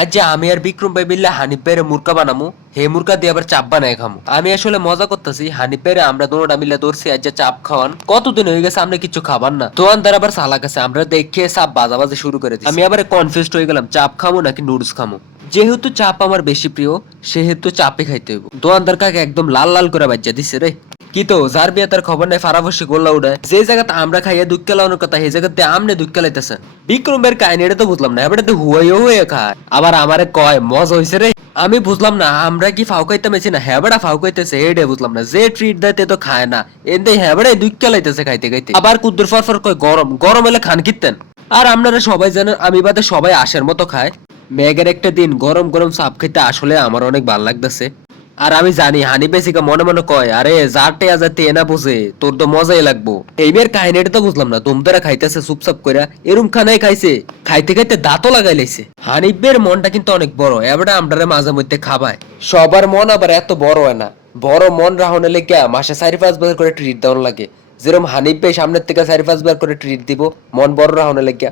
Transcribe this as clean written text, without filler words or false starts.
আজ যে আমি আর বিক্রম ভাই মিললে হানিফ ভাইয়ের মুরকা বানামু, হে মুরকা দিয়ে আবার চাপ বানায় খামু। আমি আসলে মজা করতেছি, হানিফ ভাইরে আমরা দুটা মিলে ধরছি আজ যে চাপ খাওয়ান। কতদিন হয়ে গেছে আমরা কিছু খাবার না, দোকানদার আবার সালাক আছে, আমরা দেখে চাপ বাজাবাজি শুরু করে দিই। আমি আবার কনফিউজড হয়ে গেলাম চাপ খামু নাকি নুডলস খামু। যেহেতু চাপ আমার বেশি প্রিয় সেহেতু চাপে খাইতে হইব। দোকানদার কাকে একদম লাল লাল করে বাজ্যা দিছে রে। কি তো যার বিয়ে তার খবর নাই, ফারাবসি গোল্লা উড়ায়। যে জায়গাতে আমরা খাইয়া দুঃখ লাগানোর কথা সেই জায়গাতে আমনে দুঃখ লাইতেছেন। বিক্রমের কাহিনী এটা তো বুঝলাম না, এবারে তো হুয়াইও হয়ে খায় আবার আমারে কয় মজা হইছে রে। আমি বুঝলাম না আমরা কি ফাউ খাইতে মেছি না হ্যাঁ ফাউ খাইতেছে, এটা বুঝলাম না। যে ট্রিট দেয় তো খায় না, এতে হ্যাঁ দুঃখ লাইতেছে খাইতে খাইতে। আবার কুদ্দুর ফরফর কয় গরম গরম হলে খান কিতেন। আর আপনারা সবাই জানেন আমি বাদে সবাই আশের মতো খায়। মেঘের একটা দিন গরম গরম সাপ খেতে আসলে আমার অনেক ভালো লাগতেছে। আর আমি জানি হানি বেসিকা মনে মনে কয় আরে যারটে আজাতে না বুঝে তোর তো মজাই লাগবো। এই মেয়ের কাহিনীটা তো বুঝলাম না, তোমরা খাইতেছে চুপচাপ কইরা এরম খানাই খাইছে, খাইতে খাইতে দাঁতও লাগাই লাইছে। হানিফের মনটা কিন্তু অনেক বড়, এবারে আমরা মাঝে মধ্যে খাবায়। সবার মন আবার এত বড় হয় না, বড় মন রাহনে লেগে মাসে 4-5 বার করে ট্রিট দেওয়ার লাগে। যেরকম হানিফ ভাই সামনের থেকে 4-5 বার করে ট্রিট দিব মন বড় রাহনে লেগে।